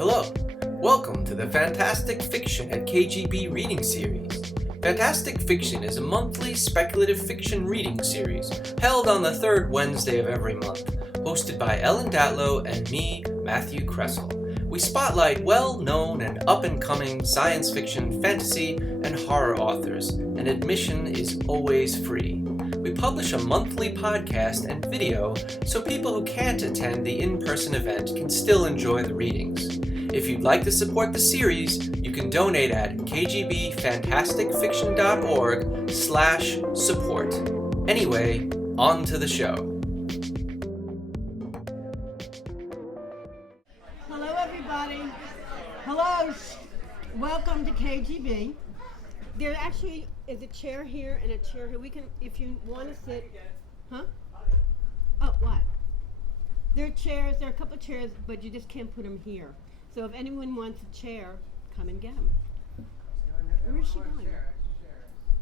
Hello, welcome to the Fantastic Fiction at KGB reading series. Fantastic Fiction is a monthly speculative fiction reading series held on the third Wednesday of every month, hosted by Ellen Datlow and me, Matthew Kressel. We spotlight well-known and up-and-coming science fiction, fantasy, and horror authors, and admission is always free. We publish a monthly podcast and video so people who can't attend the in-person event can still enjoy the readings. If you'd like to support the series, you can donate at kgbfantasticfiction.org/support. Anyway, on to the show. Hello, everybody. Hello. Welcome to KGB. There actually is a chair here and a chair here. We can, if you want to sit, huh? Oh, what? There are chairs, there are a couple of chairs, but you just can't put them here. So if anyone wants a chair, come and get them. Where is she going?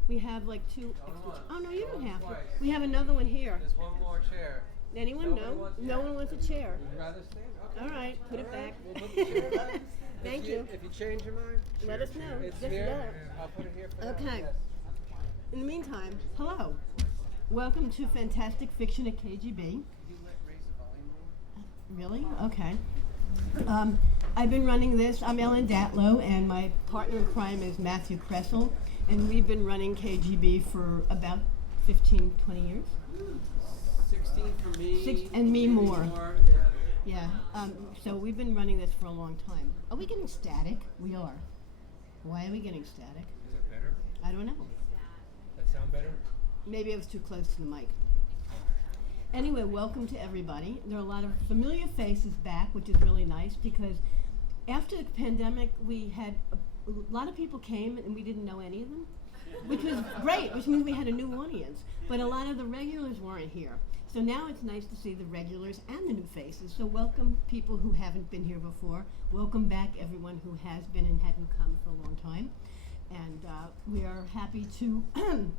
We have like two extra chairs. Oh, no, you don't have to. We have another one here. There's one more chair. Anyone? No? No one wants a chair. Would you rather stand? Okay. All right, put it back. We'll put the chair back. Thank you. If you change your mind, Let us know. it's Just here. that. I'll put it here for now. Okay. Yes. In the meantime, hello. Welcome to Fantastic Fiction at KGB. Could you raise the volume a little? Really? Okay. I've been running this. I'm Ellen Datlow, and my partner in crime is Matthew Kressel, and we've been running KGB for about 15, 20 years. 16 for me. And me maybe more. Yeah. Yeah. So we've been running this for a long time. Are we getting static? We are. Why are we getting static? Is it better? I don't know. That sound better? Maybe I was too close to the mic. Anyway, welcome to everybody. There are a lot of familiar faces back, which is really nice because after the pandemic, we had a lot of people came and we didn't know any of them, which was great, which means we had a new audience. But a lot of the regulars weren't here. So now it's nice to see the regulars and the new faces. So welcome people who haven't been here before. Welcome back everyone who has been and hadn't come for a long time. And we are happy to, to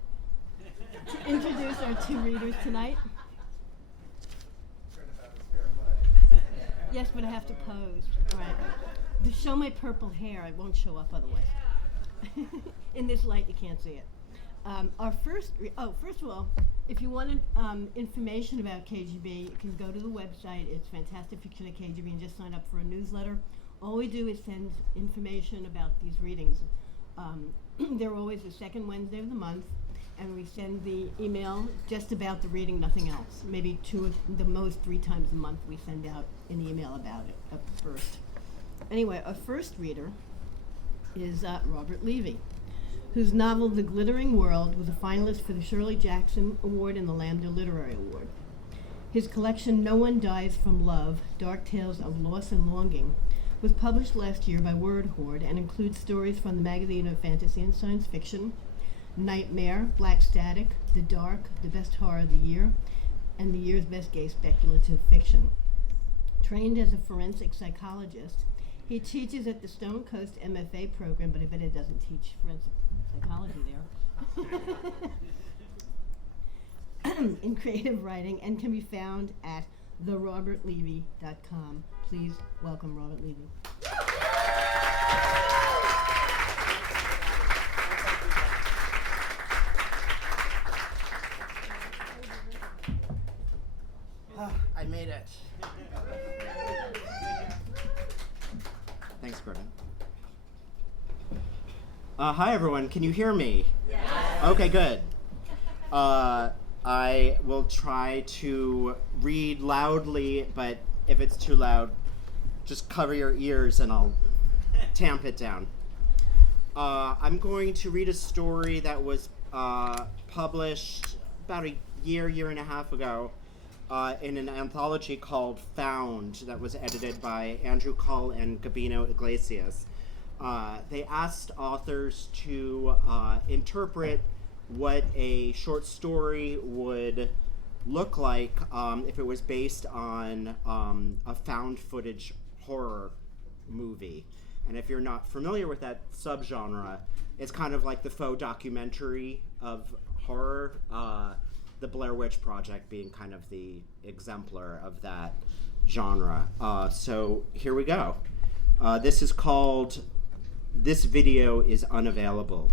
introduce our two readers tonight. Yes, but I have to pose. All right. To show my purple hair, I won't show up otherwise. In this light, you can't see it. First of all, if you wanted information about KGB, you can go to the website. It's Fantastic Fiction at KGB and just sign up for a newsletter. All we do is send information about these readings. They're always the second Wednesday of the month, and we send the email just about the reading, nothing else. Maybe the most 3 times a month we send out an email about it at first. Anyway, our first reader is Robert Levy, whose novel The Glittering World was a finalist for the Shirley Jackson Award and the Lambda Literary Award. His collection No One Dies from Love, Dark Tales of Loss and Longing, was published last year by Worde Horde and includes stories from the magazine of fantasy and science fiction, Nightmare, Black Static, The Dark, The Best Horror of the Year, and the year's best gay speculative fiction. Trained as a forensic psychologist, he teaches at the Stonecoast MFA Program, but I bet it doesn't teach forensic psychology there, in creative writing, and can be found at therobertlevy.com. Please welcome Robert Levy. I made it. Thanks, Gordon. Hi, everyone. Can you hear me? Yes. Okay, good. I will try to read loudly, but if it's too loud, just cover your ears and I'll tamp it down. I'm going to read a story that was published about a year and a half ago in an anthology called Found that was edited by Andrew Cull and Gabino Iglesias. They asked authors to interpret what a short story would look like if it was based on a found footage horror movie. And if you're not familiar with that subgenre, it's kind of like the faux documentary of horror, the Blair Witch Project being kind of the exemplar of that genre. So here we go. This is called This Video is Unavailable.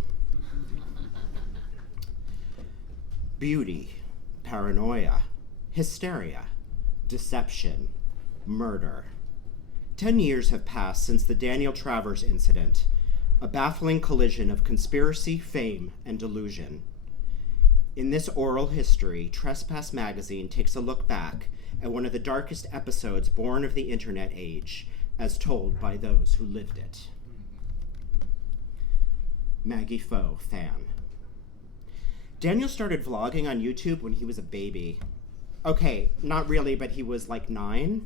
Beauty, paranoia, hysteria, deception, murder. 10 years have passed since the Daniel Travers incident, a baffling collision of conspiracy, fame, and delusion. In this oral history, Trespass Magazine takes a look back at one of the darkest episodes born of the internet age, as told by those who lived it. Maggie Foe, fan. Daniel started vlogging on YouTube when he was a baby. Okay, not really, but he was like 9.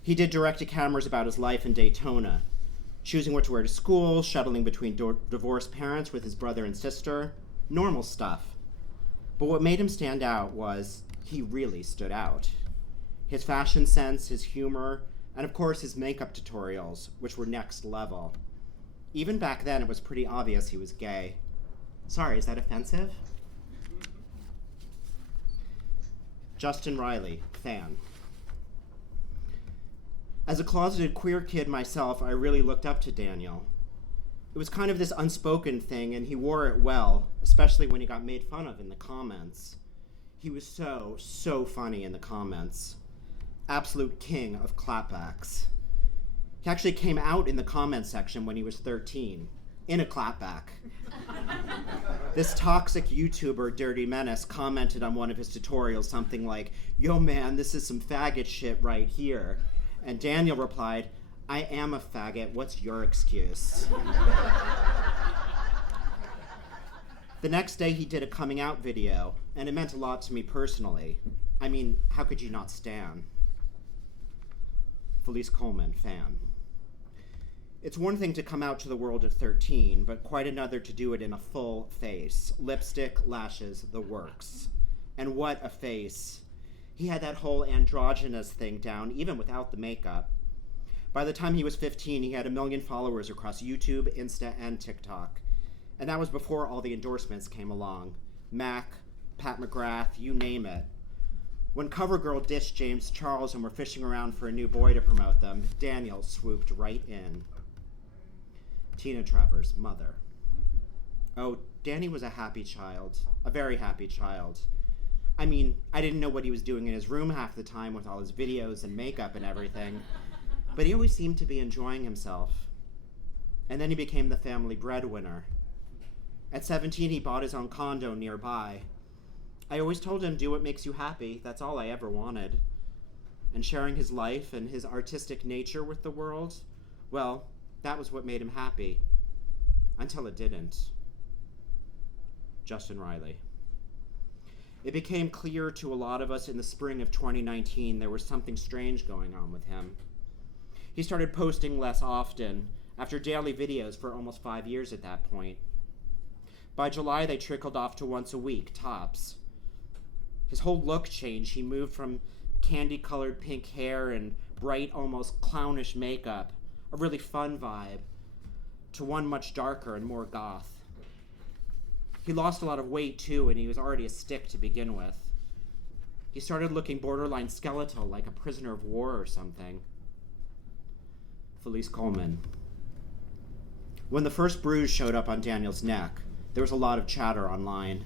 He did direct-to-cameras about his life in Daytona, choosing what to wear to school, shuttling between divorced parents with his brother and sister. Normal stuff. But what made him stand out was he really stood out. His fashion sense, his humor, and of course his makeup tutorials, which were next level. Even back then, it was pretty obvious he was gay. Sorry, is that offensive? Justin Riley, fan. As a closeted queer kid myself, I really looked up to Daniel. It was kind of this unspoken thing, and he wore it well, especially when he got made fun of in the comments. He was so funny in the comments. Absolute king of clapbacks. He actually came out in the comment section when he was 13, in a clapback. This toxic YouTuber, Dirty Menace, commented on one of his tutorials something like, "Yo man, this is some faggot shit right here." And Daniel replied, "I am a faggot, what's your excuse?" The next day he did a coming out video, and it meant a lot to me personally. I mean, how could you not stan? Felice Coleman, fan. It's one thing to come out to the world at 13, but quite another to do it in a full face. Lipstick, lashes, the works. And what a face. He had that whole androgynous thing down, even without the makeup. By the time he was 15, he had 1 million followers across YouTube, Insta, and TikTok. And that was before all the endorsements came along. Mac, Pat McGrath, you name it. When CoverGirl ditched James Charles and were fishing around for a new boy to promote them, Daniel swooped right in. Tina Travers, mother. Oh, Danny was a happy child, a very happy child. I mean, I didn't know what he was doing in his room half the time with all his videos and makeup and everything, but he always seemed to be enjoying himself. And then he became the family breadwinner. At 17, he bought his own condo nearby. I always told him, do what makes you happy. That's all I ever wanted. And sharing his life and his artistic nature with the world, well, that was what made him happy. Until it didn't. Justin Riley. It became clear to a lot of us in the spring of 2019 there was something strange going on with him. He started posting less often, after daily videos for almost 5 years at that point. By July, they trickled off to once a week, tops. His whole look changed. He moved from candy-colored pink hair and bright, almost clownish makeup, a really fun vibe, to one much darker and more goth. He lost a lot of weight, too, and he was already a stick to begin with. He started looking borderline skeletal, like a prisoner of war or something. Felice Coleman. When the first bruise showed up on Daniel's neck, there was a lot of chatter online.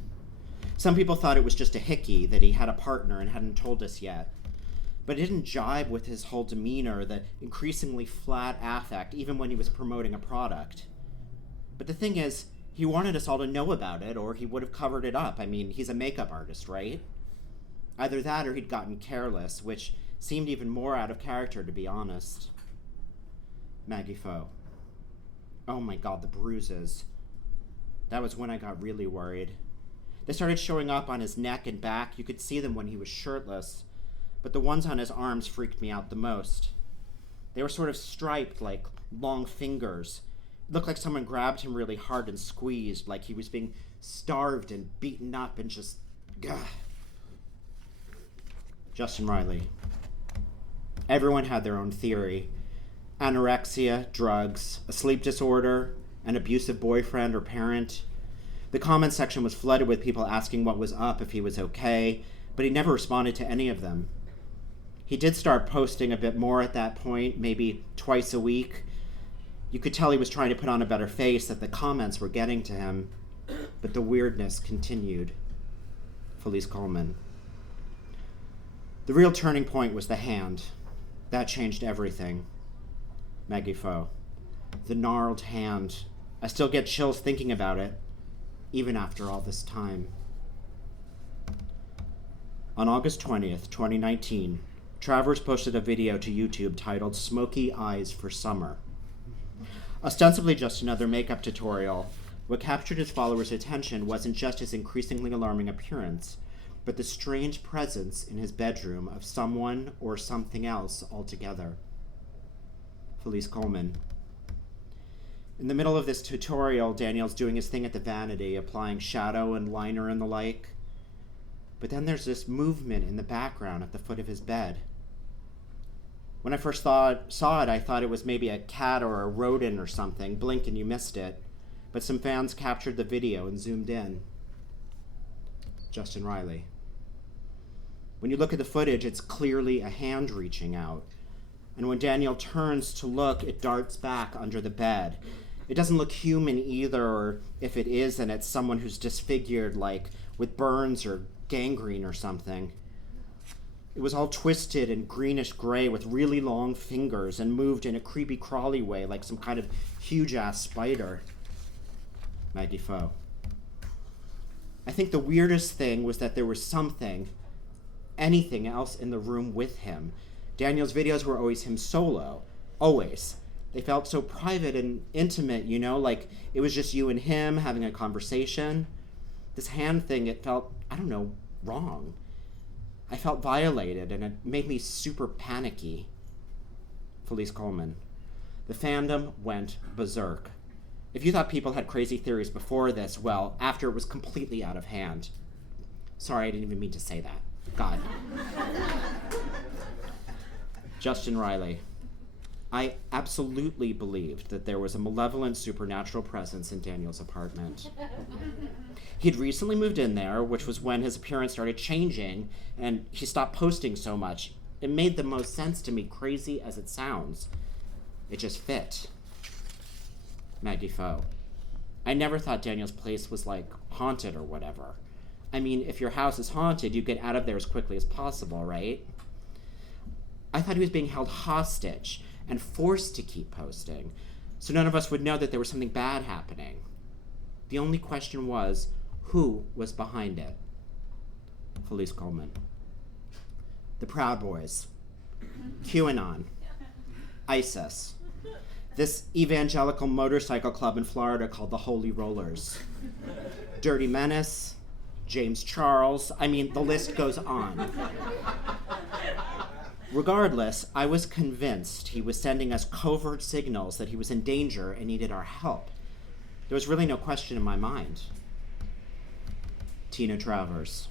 Some people thought it was just a hickey, that he had a partner and hadn't told us yet. But it didn't jibe with his whole demeanor, the increasingly flat affect, even when he was promoting a product. But the thing is, he wanted us all to know about it, or he would have covered it up. I mean, he's a makeup artist, right? Either that or he'd gotten careless, which seemed even more out of character, to be honest. Maggie Foe. Oh my God, the bruises. That was when I got really worried. They started showing up on his neck and back. You could see them when he was shirtless, but the ones on his arms freaked me out the most. They were sort of striped like long fingers. It looked like someone grabbed him really hard and squeezed, like he was being starved and beaten up and just... Gah. Justin Riley. Everyone had their own theory. Anorexia, drugs, a sleep disorder, an abusive boyfriend or parent. The comment section was flooded with people asking what was up, if he was okay, but he never responded to any of them. He did start posting a bit more at that point, maybe twice a week, You could tell he was trying to put on a better face, that the comments were getting to him, but the weirdness continued. Felice Coleman. The real turning point was the hand. That changed everything. Maggie Foe. The gnarled hand. I still get chills thinking about it, even after all this time. On August 20th, 2019, Travers posted a video to YouTube titled Smoky Eyes for Summer. Ostensibly just another makeup tutorial, what captured his followers' attention wasn't just his increasingly alarming appearance, but the strange presence in his bedroom of someone or something else altogether. Felice Coleman. In the middle of this tutorial, Daniel's doing his thing at the vanity, applying shadow and liner and the like. But then there's this movement in the background at the foot of his bed. When I first saw it, I thought it was maybe a cat or a rodent or something. Blink and you missed it. But some fans captured the video and zoomed in. Justin Riley. When you look at the footage, it's clearly a hand reaching out. And when Daniel turns to look, it darts back under the bed. It doesn't look human either, or if it is, then it's someone who's disfigured, like with burns or gangrene or something. It was all twisted and greenish gray with really long fingers and moved in a creepy crawly way like some kind of huge-ass spider. Maggie Foe. I think the weirdest thing was that there was anything else in the room with him. Daniel's videos were always him solo. Always. They felt so private and intimate, like it was just you and him having a conversation. This hand thing, it felt, wrong. I felt violated, and it made me super panicky. Felice Coleman. The fandom went berserk. If you thought people had crazy theories before this, well, after it was completely out of hand. Sorry, I didn't even mean to say that. God. Justin Riley. I absolutely believed that there was a malevolent supernatural presence in Daniel's apartment. He'd recently moved in there, which was when his appearance started changing, and he stopped posting so much. It made the most sense to me, crazy as it sounds. It just fit. Maggie Foe. I never thought Daniel's place was, haunted or whatever. I mean, if your house is haunted, you get out of there as quickly as possible, right? I thought he was being held hostage and forced to keep posting, so none of us would know that there was something bad happening. The only question was, who was behind it? Felice Coleman. The Proud Boys. QAnon. ISIS. This evangelical motorcycle club in Florida called the Holy Rollers. Dirty Menace. James Charles. The list goes on. Regardless, I was convinced he was sending us covert signals that he was in danger and needed our help. There was really no question in my mind. Tina Travers.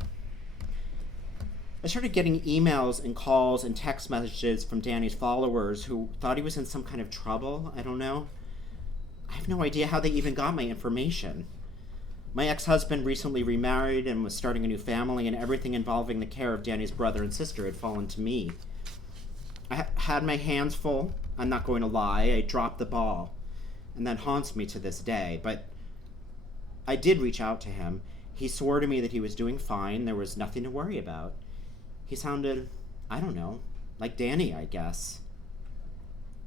I started getting emails and calls and text messages from Danny's followers who thought he was in some kind of trouble. I don't know. I have no idea how they even got my information. My ex-husband recently remarried and was starting a new family, and everything involving the care of Danny's brother and sister had fallen to me. I had my hands full. I'm not going to lie. I dropped the ball. And that haunts me to this day. But I did reach out to him. He swore to me that he was doing fine. There was nothing to worry about. He sounded, like Danny, I guess.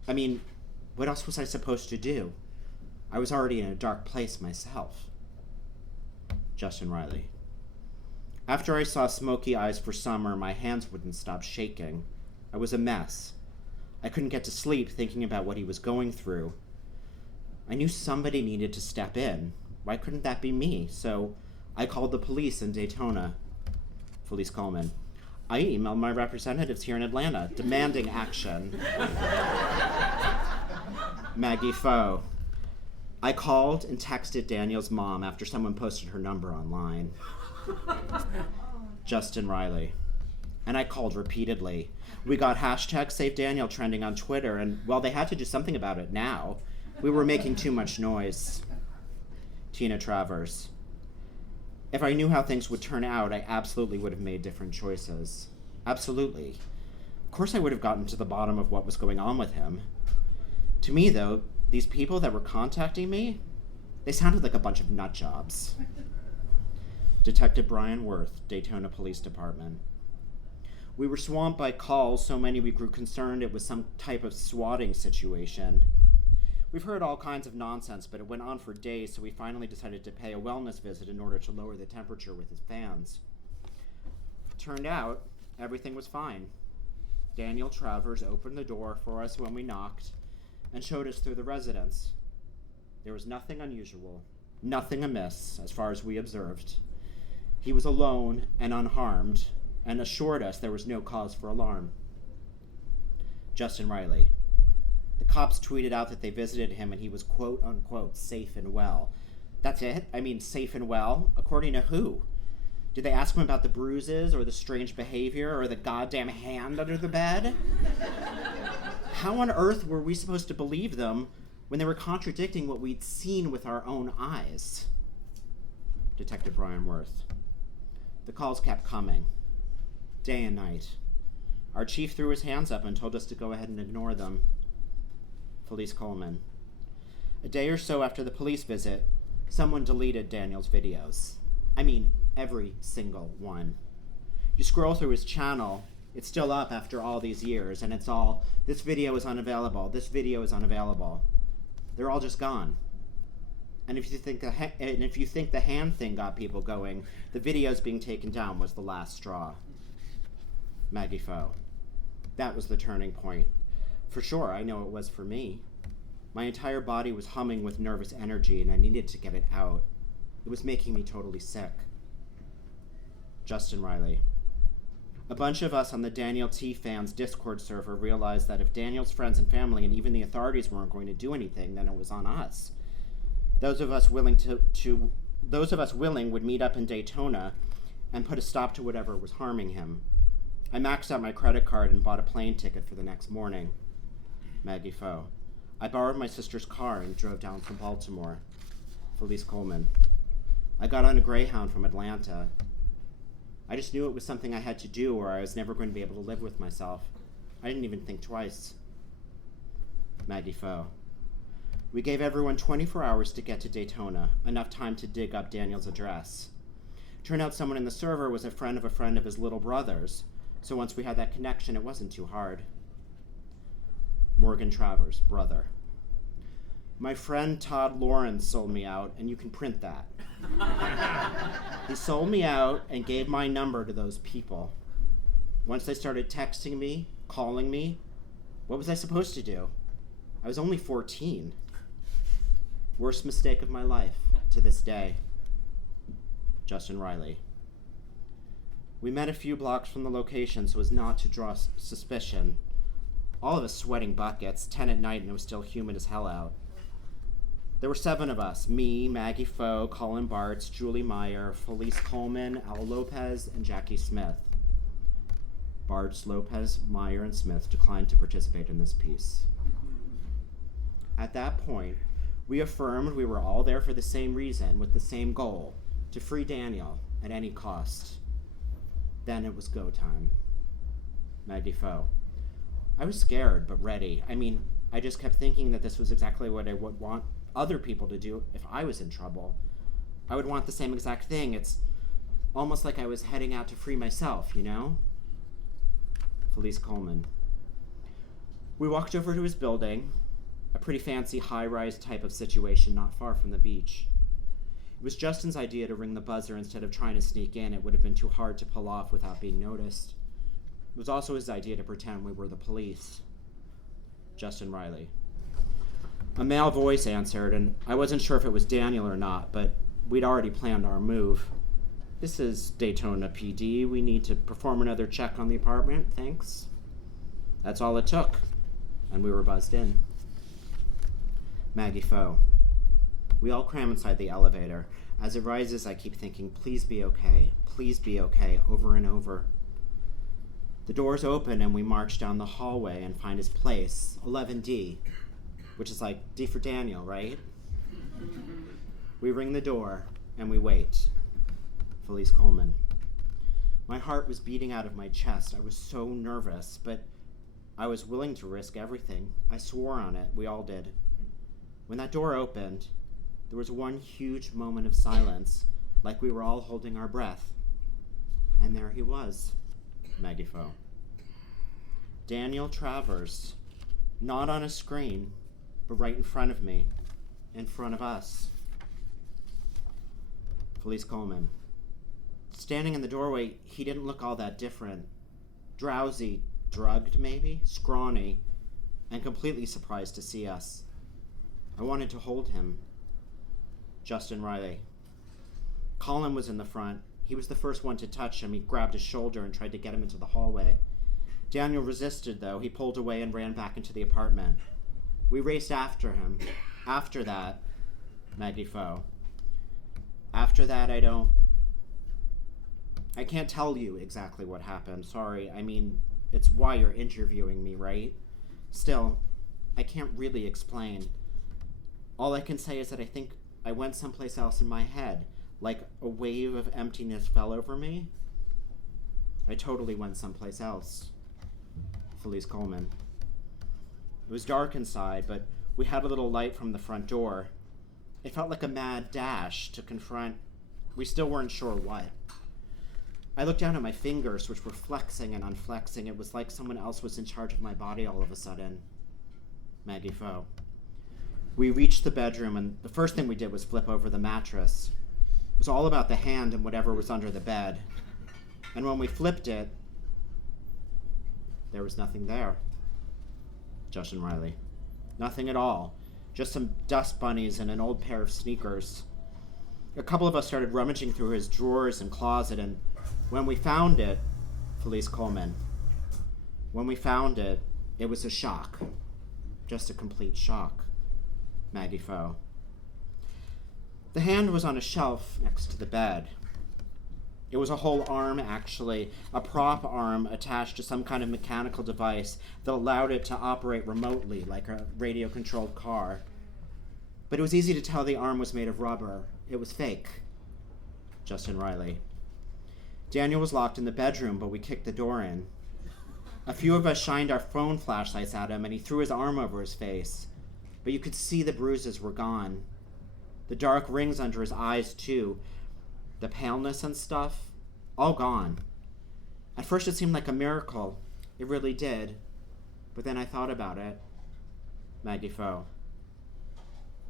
What else was I supposed to do? I was already in a dark place myself. Justin Riley. After I saw Smoky Eyes for Summer, my hands wouldn't stop shaking. I was a mess. I couldn't get to sleep thinking about what he was going through. I knew somebody needed to step in. Why couldn't that be me? So I called the police in Daytona. Felice Coleman. I emailed my representatives here in Atlanta, demanding action. Maggie Foe. I called and texted Daniel's mom after someone posted her number online. Justin Riley. And I called repeatedly. We got hashtag Save Daniel trending on Twitter, and, they had to do something about it now. We were making too much noise. Tina Travers. If I knew how things would turn out, I absolutely would have made different choices. Absolutely. Of course I would have gotten to the bottom of what was going on with him. To me, though, these people that were contacting me, they sounded like a bunch of nut jobs. Detective Brian Worth, Daytona Police Department. We were swamped by calls, so many we grew concerned it was some type of swatting situation. We've heard all kinds of nonsense, but it went on for days, so we finally decided to pay a wellness visit in order to lower the temperature with his fans. Turned out, everything was fine. Daniel Travers opened the door for us when we knocked and showed us through the residence. There was nothing unusual, nothing amiss, as far as we observed. He was alone and unharmed, and assured us there was no cause for alarm. Justin Riley. The cops tweeted out that they visited him and he was quote unquote safe and well. That's it? I mean, safe and well? According to who? Did they ask him about the bruises or the strange behavior or the goddamn hand under the bed? How on earth were we supposed to believe them when they were contradicting what we'd seen with our own eyes? Detective Brian Worth. The calls kept coming, day and night. Our chief threw his hands up and told us to go ahead and ignore them. Felice Coleman. A day or so after the police visit, someone deleted Daniel's videos. I mean, every single one. You scroll through his channel, it's still up after all these years, and it's all, this video is unavailable, this video is unavailable. They're all just gone. And if you think the hand thing got people going, the videos being taken down was the last straw. Maggie Foe. That was the turning point. For sure, I know it was for me. My entire body was humming with nervous energy, and I needed to get it out. It was making me totally sick. Justin Riley. A bunch of us on the Daniel T. fans Discord server realized that if Daniel's friends and family and even the authorities weren't going to do anything, then it was on us. Those of us willing would meet up in Daytona and put a stop to whatever was harming him. I maxed out my credit card and bought a plane ticket for the next morning. Maggie Foe. I borrowed my sister's car and drove down from Baltimore. Felice Coleman. I got on a Greyhound from Atlanta. I just knew it was something I had to do or I was never going to be able to live with myself. I didn't even think twice. Maggie Foe. We gave everyone 24 hours to get to Daytona, enough time to dig up Daniel's address. Turned out someone in the server was a friend of his little brother's, so once we had that connection, it wasn't too hard. Morgan Travers, brother. My friend Todd Lawrence sold me out, and you can print that. He sold me out and gave my number to those people. Once they started texting me, calling me, what was I supposed to do? I was only 14. Worst mistake of my life to this day. Justin Riley. We met a few blocks from the location so as not to draw suspicion. All of us sweating buckets, 10 at night, and it was still humid as hell out. There were 7 of us, me, Maggie Foe, Colin Bartz, Julie Meyer, Felice Coleman, Al Lopez, and Jackie Smith. Bartz, Lopez, Meyer, and Smith declined to participate in this piece. At that point, we affirmed we were all there for the same reason, with the same goal, to free Daniel at any cost. Then it was go time. Maggie Foe. I was scared, but ready. I just kept thinking that this was exactly what I would want other people to do if I was in trouble. I would want the same exact thing. It's almost like I was heading out to free myself, you know? Felice Coleman. We walked over to his building, a pretty fancy high-rise type of situation not far from the beach. It was Justin's idea to ring the buzzer instead of trying to sneak in. It would have been too hard to pull off without being noticed. It was also his idea to pretend we were the police. Justin Riley. A male voice answered, and I wasn't sure if it was Daniel or not, but we'd already planned our move. This is Daytona PD. We need to perform another check on the apartment, thanks. That's all it took, and we were buzzed in. Maggie Foe. We all cram inside the elevator. As it rises, I keep thinking, please be okay, over and over. The doors open and we march down the hallway and find his place, 11D, which is like D for Daniel, right? We ring the door and we wait. Felice Coleman. My heart was beating out of my chest. I was so nervous, but I was willing to risk everything. I swore on it. We all did. When that door opened, there was one huge moment of silence, like we were all holding our breath. And there he was, Maggie Foe. Daniel Travers, not on a screen, but right in front of me, in front of us. Felice Coleman. Standing in the doorway, he didn't look all that different. Drowsy, drugged maybe, scrawny, and completely surprised to see us. I wanted to hold him. Justin Riley. Colin was in the front. He was the first one to touch him. He grabbed his shoulder and tried to get him into the hallway. Daniel resisted, though. He pulled away and ran back into the apartment. We raced after him. After that, Maggie Foe. After that, I can't tell you exactly what happened. Sorry. I mean, it's why you're interviewing me, right? Still, I can't really explain. All I can say is that I think I went someplace else in my head, like a wave of emptiness fell over me. I totally went someplace else. Felice Coleman. It was dark inside, but we had a little light from the front door. It felt like a mad dash to confront, we still weren't sure what. I looked down at my fingers, which were flexing and unflexing. It was like someone else was in charge of my body all of a sudden. Maggie Foe. We reached the bedroom, and the first thing we did was flip over the mattress. It was all about the hand and whatever was under the bed. And when we flipped it, there was nothing there. Justin Riley. Nothing at all. Just some dust bunnies and an old pair of sneakers. A couple of us started rummaging through his drawers and closet, and when we found it, Felice Coleman, when we found it, it was a shock. Just a complete shock. Maggie Foe. The hand was on a shelf next to the bed. It was a whole arm, actually, a prop arm attached to some kind of mechanical device that allowed it to operate remotely, like a radio-controlled car. But it was easy to tell the arm was made of rubber. It was fake. Justin Riley. Daniel was locked in the bedroom, but we kicked the door in. A few of us shined our phone flashlights at him, and he threw his arm over his face. But you could see the bruises were gone. The dark rings under his eyes, too. The paleness and stuff, all gone. At first it seemed like a miracle. It really did. But then I thought about it. Maggie Foe.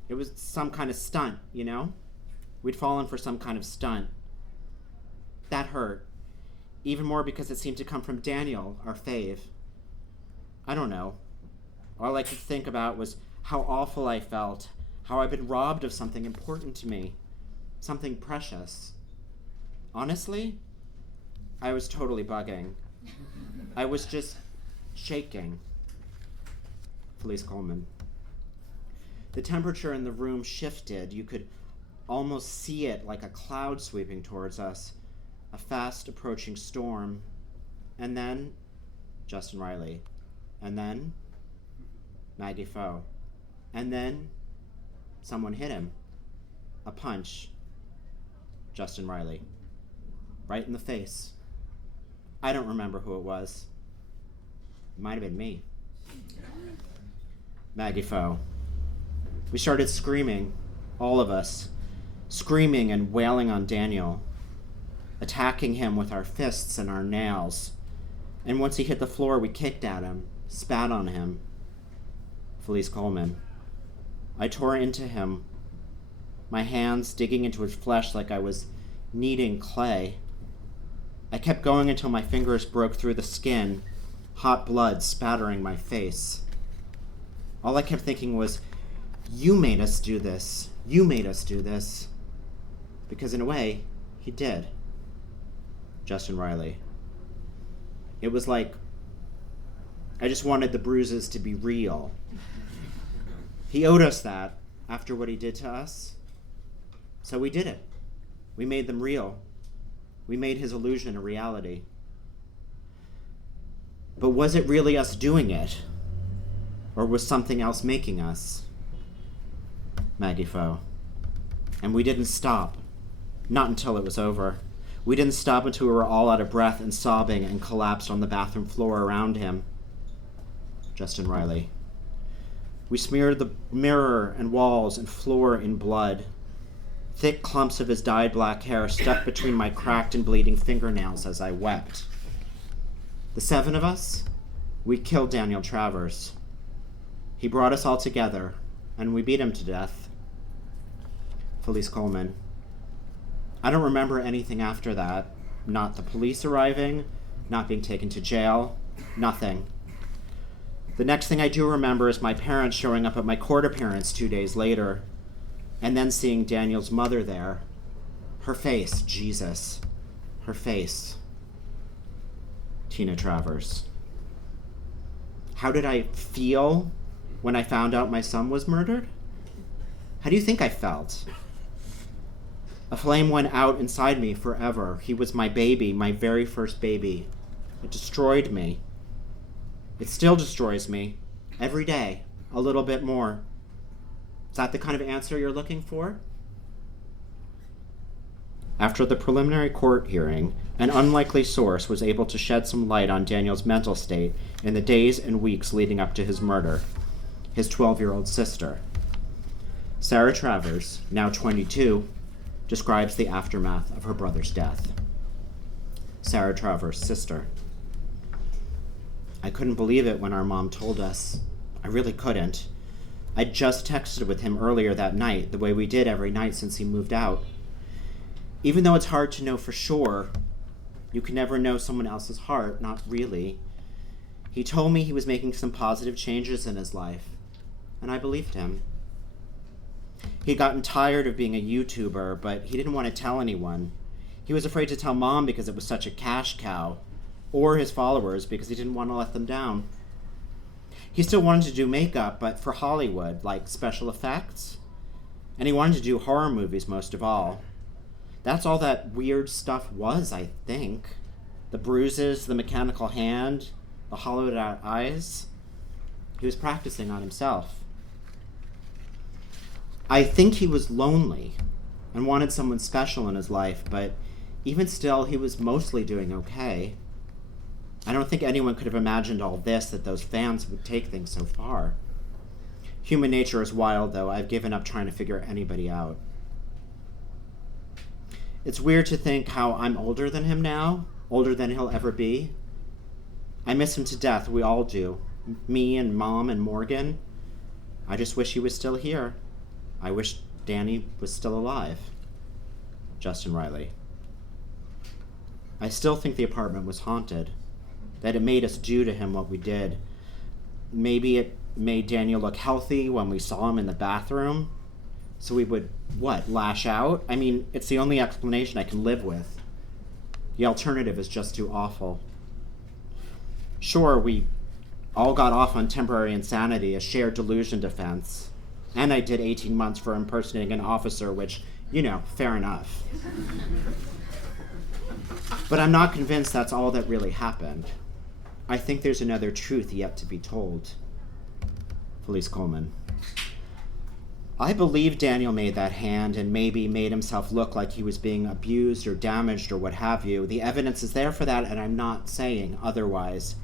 It was some kind of stunt, you know? We'd fallen for some kind of stunt. That hurt. Even more because it seemed to come from Daniel, our fave. I don't know. All I could think about was how awful I felt, how I'd been robbed of something important to me, something precious. Honestly, I was totally bugging. I was just shaking. Felice Coleman. The temperature in the room shifted. You could almost see it like a cloud sweeping towards us, a fast approaching storm. And then, Justin Riley. And then, Maggie Foe. And then, someone hit him. A punch. Justin Riley. Right in the face. I don't remember who it was. It might have been me. Maggie Foe. We started screaming, all of us, screaming and wailing on Daniel, attacking him with our fists and our nails. And once he hit the floor, we kicked at him, spat on him. Felice Coleman. I tore into him, my hands digging into his flesh like I was kneading clay. I kept going until my fingers broke through the skin, hot blood spattering my face. All I kept thinking was, you made us do this. You made us do this. Because in a way, he did. Justin Riley. It was like, I just wanted the bruises to be real. He owed us that after what he did to us. So we did it. We made them real. We made his illusion a reality. But was it really us doing it? Or was something else making us? Maggie Foe. And we didn't stop. Not until it was over. We didn't stop until we were all out of breath and sobbing and collapsed on the bathroom floor around him. Justin Riley. We smeared the mirror and walls and floor in blood. Thick clumps of his dyed black hair stuck between my cracked and bleeding fingernails as I wept. The 7 of us, we killed Daniel Travers. He brought us all together, and we beat him to death. Felice Coleman. I don't remember anything after that. Not the police arriving, not being taken to jail, nothing. The next thing I do remember is my parents showing up at my court appearance 2 days later, and then seeing Daniel's mother there. Her face, Jesus. Her face. Tina Travers. How did I feel when I found out my son was murdered? How do you think I felt? A flame went out inside me forever. He was my baby, my very first baby. It destroyed me. It still destroys me. Every day, a little bit more. Is that the kind of answer you're looking for? After the preliminary court hearing, an unlikely source was able to shed some light on Daniel's mental state in the days and weeks leading up to his murder. His 12-year-old sister. Sarah Travers, now 22, describes the aftermath of her brother's death. Sarah Travers' sister. I couldn't believe it when our mom told us. I really couldn't. I'd just texted with him earlier that night, the way we did every night since he moved out. Even though it's hard to know for sure, you can never know someone else's heart, not really. He told me he was making some positive changes in his life, and I believed him. He'd gotten tired of being a YouTuber, but he didn't want to tell anyone. He was afraid to tell Mom because it was such a cash cow, or his followers because he didn't want to let them down. He still wanted to do makeup, but for Hollywood, like special effects. And he wanted to do horror movies most of all. That's all that weird stuff was, I think. The bruises, the mechanical hand, the hollowed out eyes. He was practicing on himself. I think he was lonely and wanted someone special in his life, but even still, he was mostly doing okay. I don't think anyone could have imagined all this, that those fans would take things so far. Human nature is wild, though. I've given up trying to figure anybody out. It's weird to think how I'm older than him now, older than he'll ever be. I miss him to death, we all do. Me and Mom and Morgan. I just wish he was still here. I wish Danny was still alive. Justin Riley. I still think the apartment was haunted, that it made us do to him what we did. Maybe it made Daniel look healthy when we saw him in the bathroom, so we would, lash out? I mean, it's the only explanation I can live with. The alternative is just too awful. Sure, we all got off on temporary insanity, a shared delusion defense, and I did 18 months for impersonating an officer, which, fair enough. But I'm not convinced that's all that really happened. I think there's another truth yet to be told. Felice Coleman. I believe Daniel made that hand and maybe made himself look like he was being abused or damaged or what have you. The evidence is there for that, and I'm not saying otherwise.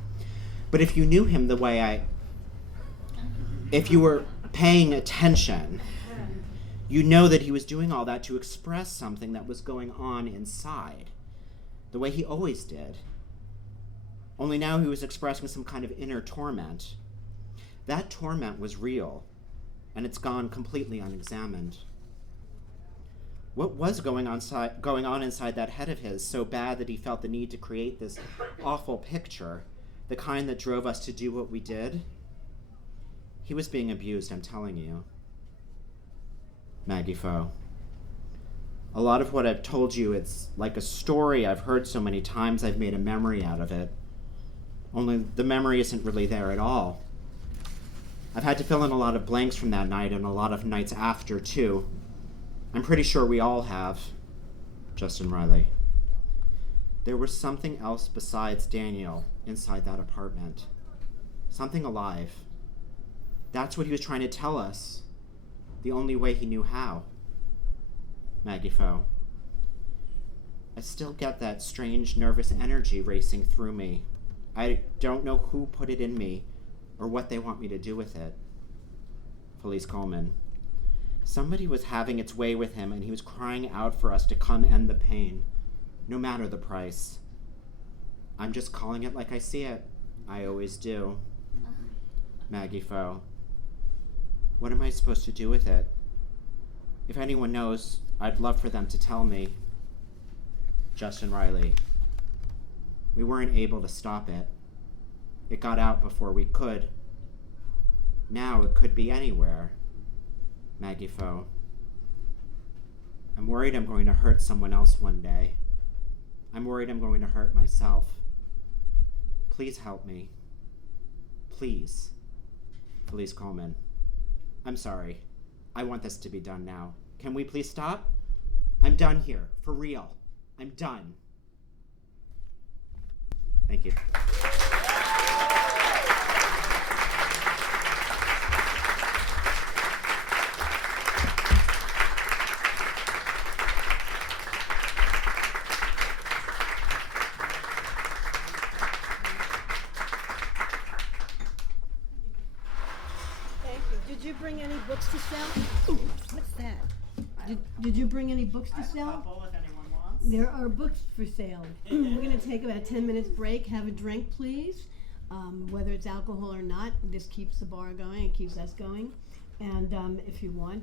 But if you knew him the way if you were paying attention, you know that he was doing all that to express something that was going on inside, the way he always did. Only now he was expressing some kind of inner torment. That torment was real, and it's gone completely unexamined. What was going on inside that head of his so bad that he felt the need to create this awful picture, the kind that drove us to do what we did? He was being abused, I'm telling you. Maggie Foe. A lot of what I've told you, it's like a story I've heard so many times I've made a memory out of it. Only the memory isn't really there at all. I've had to fill in a lot of blanks from that night and a lot of nights after, too. I'm pretty sure we all have. Justin Riley. There was something else besides Daniel inside that apartment. Something alive. That's what he was trying to tell us. The only way he knew how. Maggie Foe. I still get that strange nervous energy racing through me. I don't know who put it in me or what they want me to do with it. Felice Coleman. Somebody was having its way with him, and he was crying out for us to come end the pain, no matter the price. I'm just calling it like I see it. I always do. Maggie Foe. What am I supposed to do with it? If anyone knows, I'd love for them to tell me. Justin Riley. We weren't able to stop it. It got out before we could. Now it could be anywhere. Maggie Foe. I'm worried I'm going to hurt someone else one day. I'm worried I'm going to hurt myself. Please help me. Please. Felice Coleman. I'm sorry. I want this to be done now. Can we please stop? I'm done here. For real. I'm done. Thank you. Did you bring any books to sell? Ooh, what's that? Did you bring any books to sell? If anyone wants. There are books for sale. We're going to take about 10 minutes break. Have a drink, please. Whether it's alcohol or not, this keeps the bar going. It keeps us going. And if you want,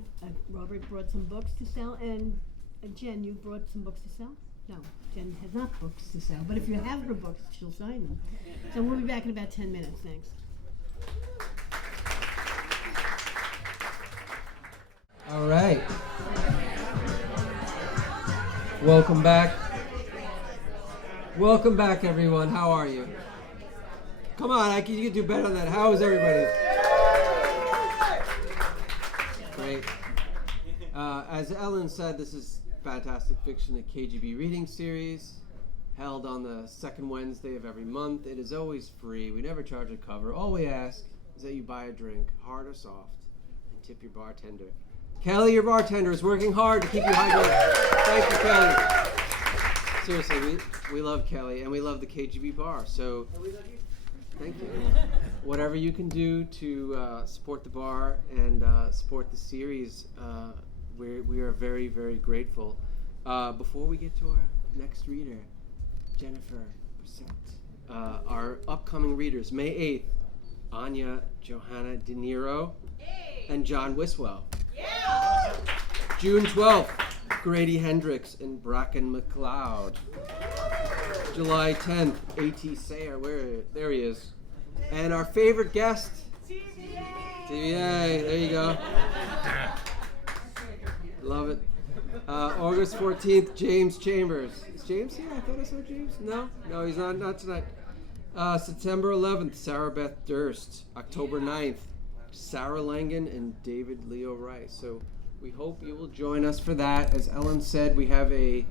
Robert brought some books to sell. And Jen, you brought some books to sell? No, Jen has not books to sell. But if you have her books, she'll sign them. So we'll be back in about 10 minutes. Thanks. All right. Welcome back. Welcome back, everyone. How are you? Come on, you can do better than that. How is everybody? Great. As Ellen said, this is Fantastic Fiction, a KGB reading series held on the second Wednesday of every month. It is always free. We never charge a cover. All we ask is that you buy a drink, hard or soft, and tip your bartender. Kelly, your bartender, is working hard to keep you hydrated. Thank you, Kelly. Seriously, we love Kelly, and we love the KGB Bar. So, thank you. Whatever you can do to support the bar and support the series, we are very, very grateful. Before we get to our next reader, Jennifer Brissett. Our upcoming readers, May 8th, Anya Johanna De Niro and John Wiswell. Yeah. June 12th, Grady Hendricks and Bracken McLeod. July 10th, A.T. Sayer, there he is. And our favorite guest, TVA, there you go. Love it. August 14th, James Chambers. Is James here? I thought I saw James. No, he's not tonight. September 11th, Sarah Beth Durst. October 9th, Sarah Langen and David Leo Rice. So we hope you will join us for that. As Ellen said, we have a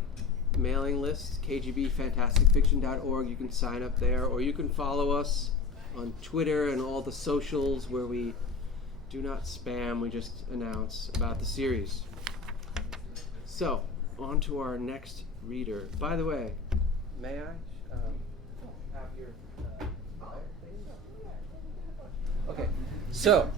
mailing list, kgbfantasticfiction.org. You can sign up there, or you can follow us on Twitter and all the socials where we do not spam, we just announce about the series. So, on to our next reader. By the way, may I have your Okay, so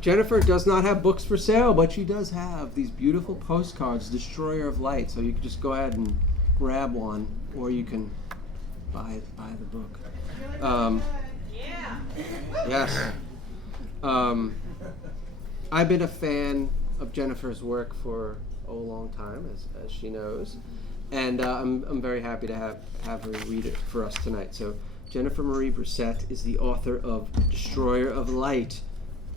Jennifer does not have books for sale, but she does have these beautiful postcards, Destroyer of Light. So you can just go ahead and grab one, or you can buy the book. Yes. I've been a fan of Jennifer's work for a long time, as she knows, and I'm very happy to have her read it for us tonight. So Jennifer Marie Brissett is the author of Destroyer of Light,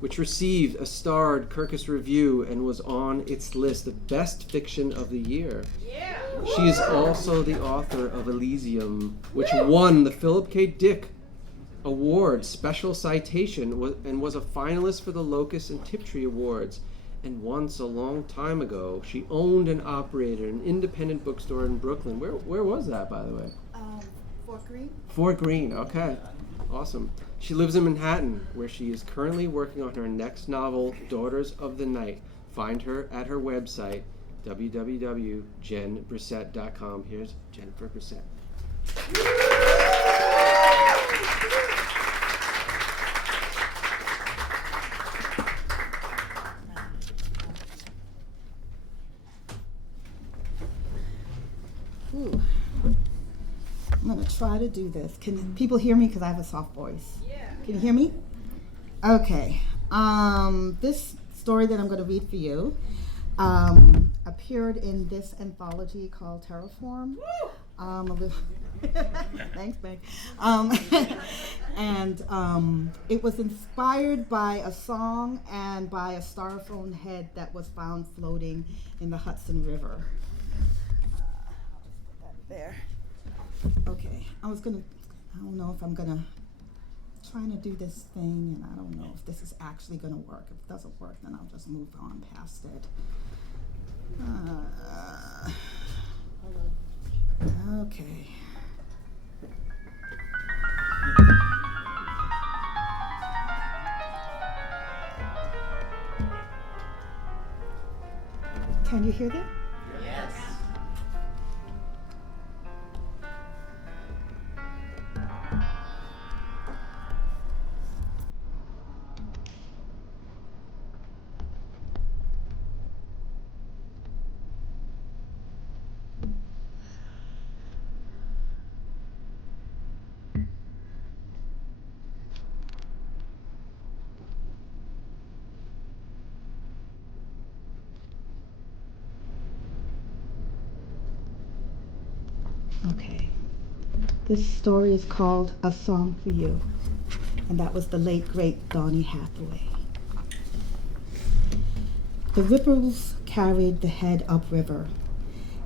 which received a starred Kirkus review and was on its list of best fiction of the year. Yeah. She is also the author of Elysium, which won the Philip K. Dick Award Special Citation and was a finalist for the Locust and Tiptree Awards. And once, a long time ago, she owned and operated an independent bookstore in Brooklyn. Where was that, by the way? Fort Greene. Fort Greene, okay. Awesome. She lives in Manhattan, where she is currently working on her next novel, Daughters of the Night. Find her at her website, www.jenbrissett.com. Here's Jennifer Brissett. try to do this. Can people hear me? Because I have a soft voice. Yeah. Can you hear me? Okay. This story that I'm going to read for you appeared in this anthology called Terraform. Thanks, Meg. And it was inspired by a song and by a styrofoam head that was found floating in the Hudson River. I'll just put that there. Okay, I don't know if I'm trying to do this thing, and I don't know if this is actually gonna work. If it doesn't work, then I'll just move on past it. Okay. Can you hear that? Yes. Okay. This story is called A Song for You, and that was the late, great Donny Hathaway. The ripples carried the head upriver.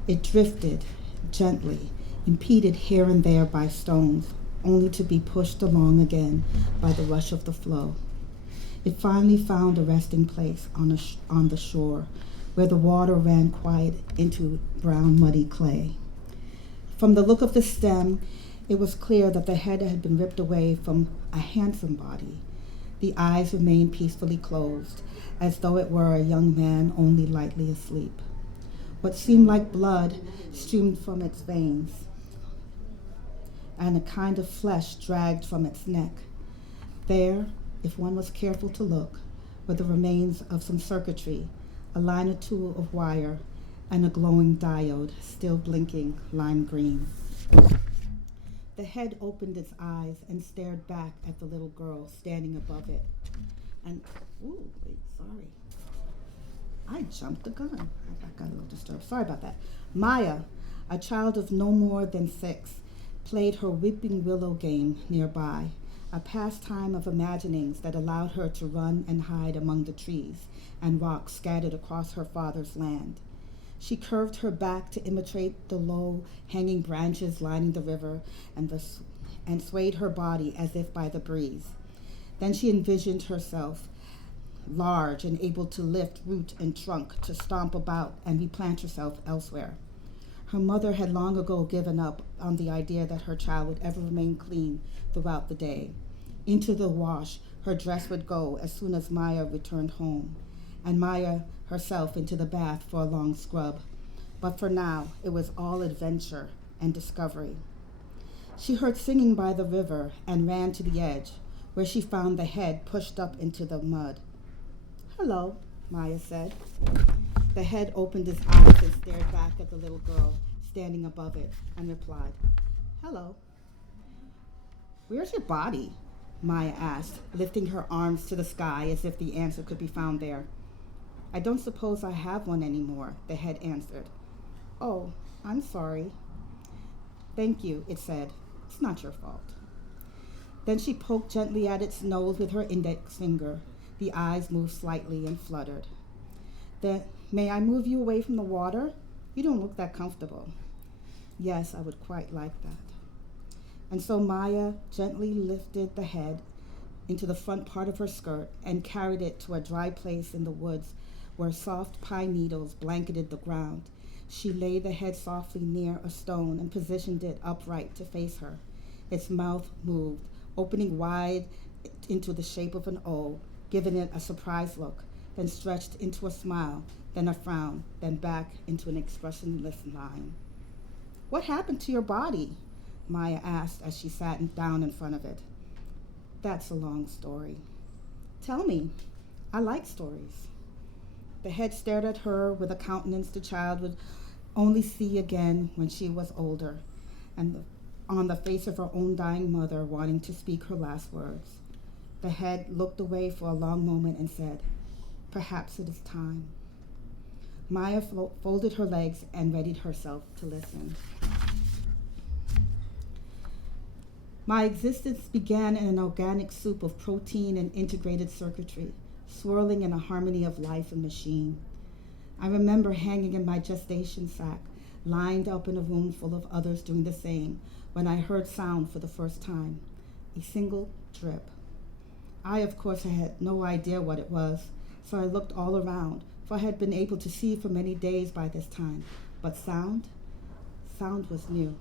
It drifted gently, impeded here and there by stones, only to be pushed along again by the rush of the flow. It finally found a resting place on the shore, where the water ran quiet into brown, muddy clay. From the look of the stem, it was clear that the head had been ripped away from a handsome body. The eyes remained peacefully closed, as though it were a young man only lightly asleep. What seemed like blood streamed from its veins, and a kind of flesh dragged from its neck. There, if one was careful to look, were the remains of some circuitry, a line or two of wire, and a glowing diode, still blinking lime green. The head opened its eyes and stared back at the little girl standing above it. And, sorry. I jumped the gun. I got a little disturbed. Sorry about that. Maya, a child of no more than 6, played her weeping willow game nearby, a pastime of imaginings that allowed her to run and hide among the trees and rocks scattered across her father's land. She curved her back to imitate the low, hanging branches lining the river and swayed her body as if by the breeze. Then she envisioned herself large and able to lift root and trunk, to stomp about and replant herself elsewhere. Her mother had long ago given up on the idea that her child would ever remain clean throughout the day. Into the wash her dress would go as soon as Maya returned home, and Maya herself into the bath for a long scrub. But for now, it was all adventure and discovery. She heard singing by the river and ran to the edge, where she found the head pushed up into the mud. "Hello," Maya said. The head opened its eyes and stared back at the little girl standing above it and replied, "Hello." "Where's your body?" Maya asked, lifting her arms to the sky as if the answer could be found there. "I don't suppose I have one anymore," the head answered. "Oh, I'm sorry." "Thank you," it said. "It's not your fault." Then she poked gently at its nose with her index finger. The eyes moved slightly and fluttered. "Then, may I move you away from the water? You don't look that comfortable." "Yes, I would quite like that." And so Maya gently lifted the head into the front part of her skirt and carried it to a dry place in the woods where soft pine needles blanketed the ground. She laid the head softly near a stone and positioned it upright to face her. Its mouth moved, opening wide into the shape of an O, giving it a surprised look, then stretched into a smile, then a frown, then back into an expressionless line. "What happened to your body?" Maya asked as she sat down in front of it. "That's a long story." "Tell me. I like stories." The head stared at her with a countenance the child would only see again when she was older, and on the face of her own dying mother wanting to speak her last words. The head looked away for a long moment and said, "Perhaps it is time." Maya folded her legs and readied herself to listen. My existence began in an organic soup of protein and integrated circuitry, swirling in a harmony of life and machine. I remember hanging in my gestation sack, lined up in a room full of others doing the same, when I heard sound for the first time, a single drip. I, of course, had no idea what it was, so I looked all around, for I had been able to see for many days by this time. But sound was new.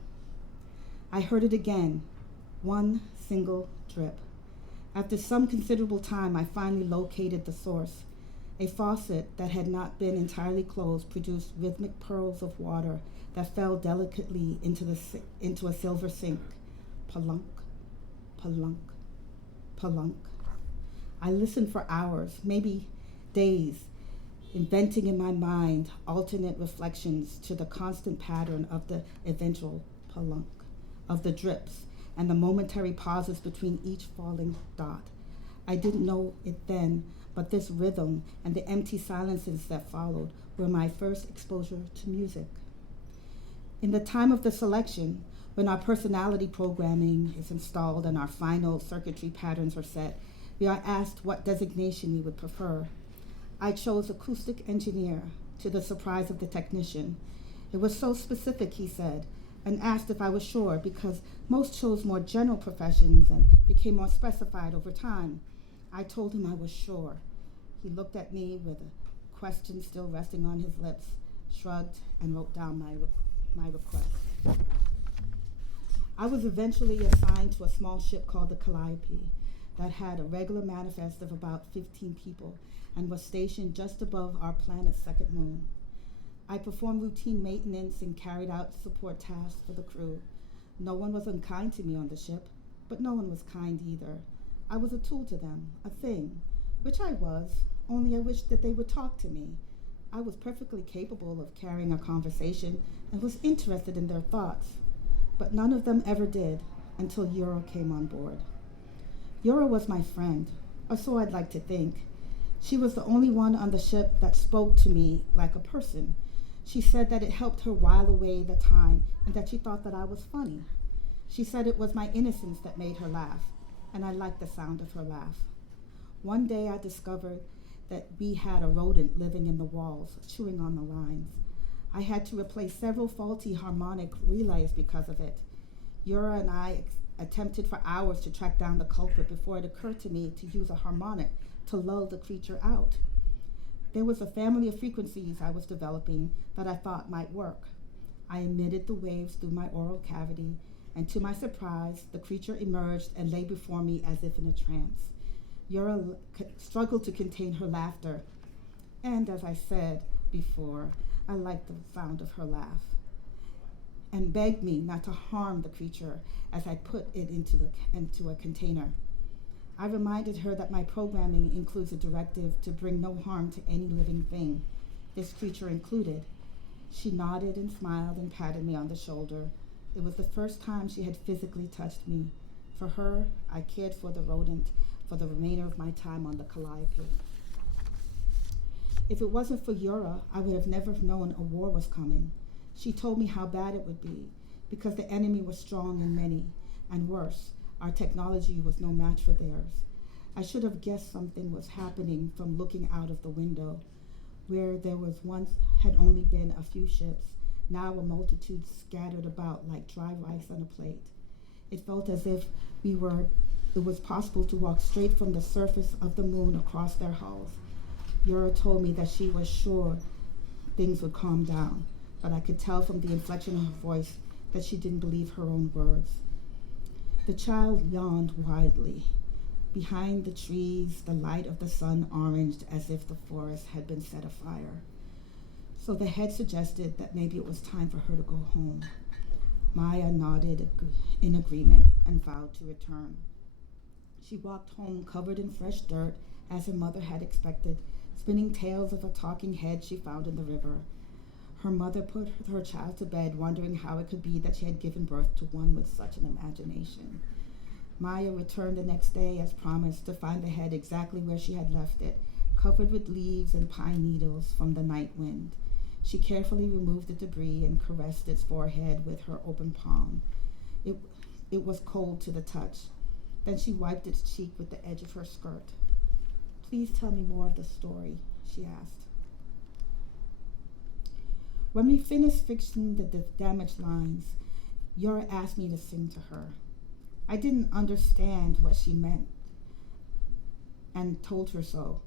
I heard it again, one single drip. After some considerable time, I finally located the source. A faucet that had not been entirely closed produced rhythmic pearls of water that fell delicately into a silver sink. Palunk, palunk, palunk. I listened for hours, maybe days, inventing in my mind alternate reflections to the constant pattern of the eventual palunk, of the drips, and the momentary pauses between each falling dot. I didn't know it then, but this rhythm and the empty silences that followed were my first exposure to music. In the time of the selection, when our personality programming is installed and our final circuitry patterns are set, we are asked what designation we would prefer. I chose acoustic engineer, to the surprise of the technician. It was so specific, he said, and asked if I was sure, because most chose more general professions and became more specified over time. I told him I was sure. He looked at me with a question still resting on his lips, shrugged, and wrote down my request. I was eventually assigned to a small ship called the Calliope that had a regular manifest of about 15 people and was stationed just above our planet's second moon. I performed routine maintenance and carried out support tasks for the crew. No one was unkind to me on the ship, but no one was kind either. I was a tool to them, a thing, which I was, only I wished that they would talk to me. I was perfectly capable of carrying a conversation and was interested in their thoughts, but none of them ever did until Euro came on board. Euro was my friend, or so I'd like to think. She was the only one on the ship that spoke to me like a person. She said that it helped her while away the time and that she thought that I was funny. She said it was my innocence that made her laugh, and I liked the sound of her laugh. One day I discovered that we had a rodent living in the walls, chewing on the lines. I had to replace several faulty harmonic relays because of it. Yura and I attempted for hours to track down the culprit before it occurred to me to use a harmonic to lull the creature out. There was a family of frequencies I was developing that I thought might work. I emitted the waves through my oral cavity, and to my surprise, the creature emerged and lay before me as if in a trance. Yura struggled to contain her laughter, and as I said before, I liked the sound of her laugh, and begged me not to harm the creature as I put it into a container. I reminded her that my programming includes a directive to bring no harm to any living thing, this creature included. She nodded and smiled and patted me on the shoulder. It was the first time she had physically touched me. For her, I cared for the rodent for the remainder of my time on the Calliope. If it wasn't for Yura, I would have never known a war was coming. She told me how bad it would be, because the enemy was strong and many, and worse, our technology was no match for theirs. I should have guessed something was happening from looking out of the window, where there was once had only been a few ships, now a multitude scattered about like dry rice on a plate. It felt as if it was possible to walk straight from the surface of the moon across their hulls. Yura told me that she was sure things would calm down, but I could tell from the inflection of her voice that she didn't believe her own words. The child yawned widely. Behind the trees, the light of the sun oranged as if the forest had been set afire. So the head suggested that maybe it was time for her to go home. Maya nodded in agreement and vowed to return. She walked home covered in fresh dirt, as her mother had expected, spinning tales of a talking head she found in the river. Her mother put her child to bed, wondering how it could be that she had given birth to one with such an imagination. Maya returned the next day, as promised, to find the head exactly where she had left it, covered with leaves and pine needles from the night wind. She carefully removed the debris and caressed its forehead with her open palm. It was cold to the touch. Then she wiped its cheek with the edge of her skirt. "Please tell me more of the story," she asked. When we finished fixing the damaged lines, Yura asked me to sing to her. I didn't understand what she meant and told her so.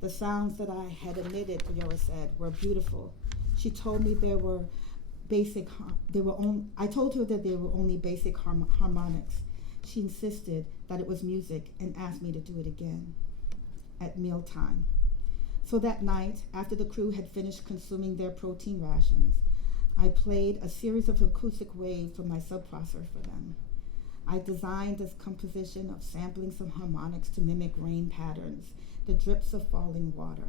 The sounds that I had emitted, Yura said, were beautiful. She told me I told her that they were only basic harmonics. She insisted that it was music and asked me to do it again at mealtime. So that night, after the crew had finished consuming their protein rations, I played a series of acoustic waves from my subprocessor for them. I designed this composition of sampling some harmonics to mimic rain patterns, the drips of falling water.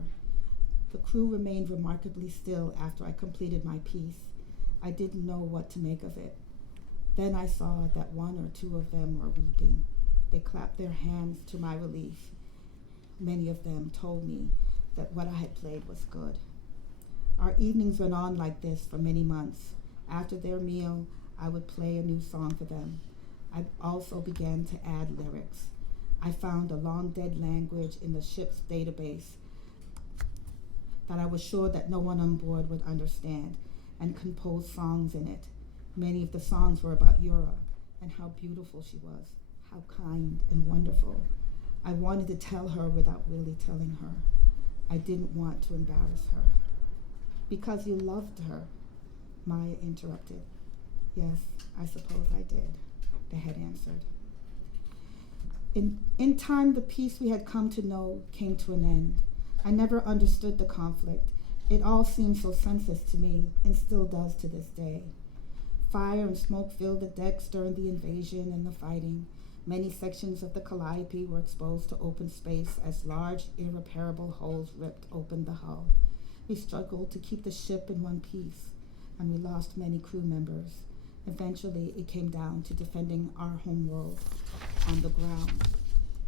The crew remained remarkably still after I completed my piece. I didn't know what to make of it. Then I saw that one or two of them were weeping. They clapped their hands to my relief. Many of them told me that what I had played was good. Our evenings went on like this for many months. After their meal, I would play a new song for them. I also began to add lyrics. I found a long-dead language in the ship's database that I was sure that no one on board would understand, and composed songs in it. Many of the songs were about Yura and how beautiful she was, how kind and wonderful. I wanted to tell her without really telling her. I didn't want to embarrass her. "Because you loved her," Maya interrupted. "Yes, I suppose I did," the head answered. In time, the peace we had come to know came to an end. I never understood the conflict. It all seemed so senseless to me, and still does to this day. Fire and smoke filled the decks during the invasion and the fighting. Many sections of the Calliope were exposed to open space as large, irreparable holes ripped open the hull. We struggled to keep the ship in one piece, and we lost many crew members. Eventually, it came down to defending our homeworld on the ground.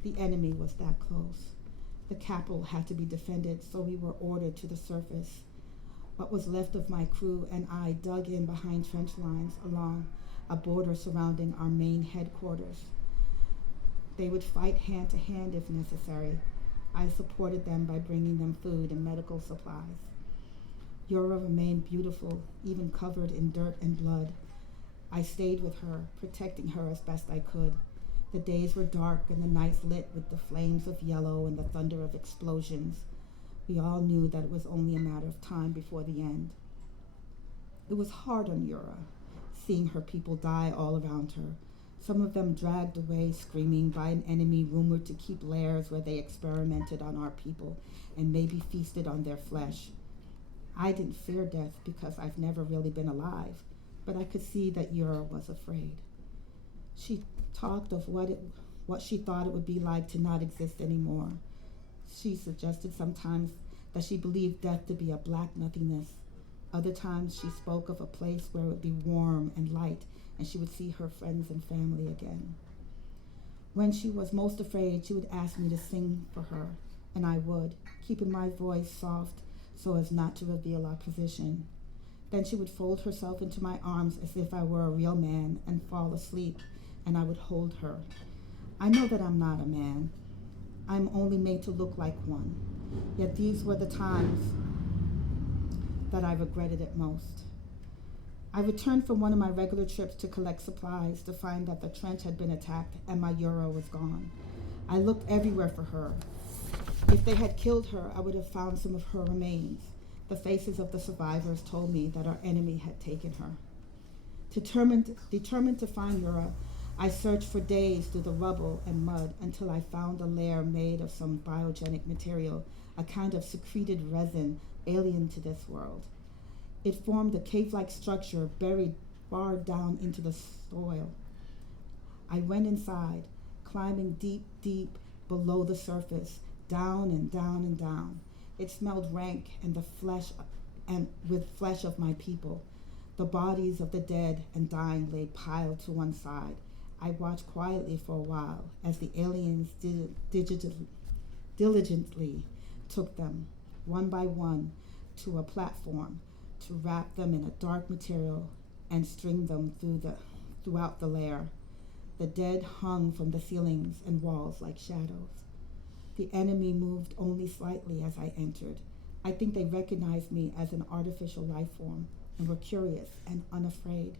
The enemy was that close. The capital had to be defended, so we were ordered to the surface. What was left of my crew and I dug in behind trench lines along a border surrounding our main headquarters. They would fight hand to hand if necessary. I supported them by bringing them food and medical supplies. Yura remained beautiful, even covered in dirt and blood. I stayed with her, protecting her as best I could. The days were dark and the nights lit with the flames of yellow and the thunder of explosions. We all knew that it was only a matter of time before the end. It was hard on Yura, seeing her people die all around her. Some of them dragged away screaming by an enemy rumored to keep lairs where they experimented on our people and maybe feasted on their flesh. I didn't fear death because I've never really been alive, but I could see that Yura was afraid. She talked of what she thought it would be like to not exist anymore. She suggested sometimes that she believed death to be a black nothingness. Other times she spoke of a place where it would be warm and light and she would see her friends and family again. When she was most afraid, she would ask me to sing for her, and I would, keeping my voice soft so as not to reveal our position. Then she would fold herself into my arms as if I were a real man and fall asleep, and I would hold her. I know that I'm not a man. I'm only made to look like one. Yet these were the times that I regretted it most. I returned from one of my regular trips to collect supplies to find that the trench had been attacked and my Yura was gone. I looked everywhere for her. If they had killed her, I would have found some of her remains. The faces of the survivors told me that our enemy had taken her. Determined to find Yura, I searched for days through the rubble and mud until I found a lair made of some biogenic material, a kind of secreted resin alien to this world. It formed a cave-like structure buried far down into the soil. I went inside, climbing deep, deep below the surface, down and down and down. It smelled rank and the flesh and with flesh of my people. The bodies of the dead and dying lay piled to one side. I watched quietly for a while as the aliens diligently took them, one by one, to a platform to wrap them in a dark material and string them throughout the lair. The dead hung from the ceilings and walls like shadows. The enemy moved only slightly as I entered. I think they recognized me as an artificial life form and were curious and unafraid.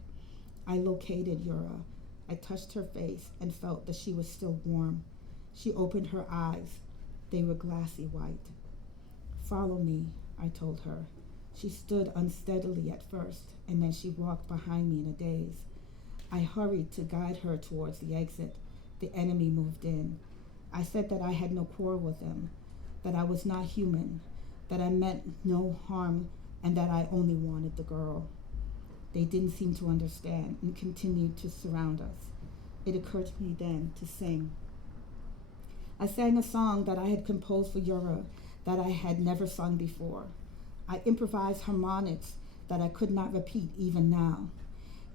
I located Yura. I touched her face and felt that she was still warm. She opened her eyes. They were glassy white. "Follow me," I told her. She stood unsteadily at first, and then she walked behind me in a daze. I hurried to guide her towards the exit. The enemy moved in. I said that I had no quarrel with them, that I was not human, that I meant no harm, and that I only wanted the girl. They didn't seem to understand and continued to surround us. It occurred to me then to sing. I sang a song that I had composed for Yura that I had never sung before. I improvised harmonics that I could not repeat even now.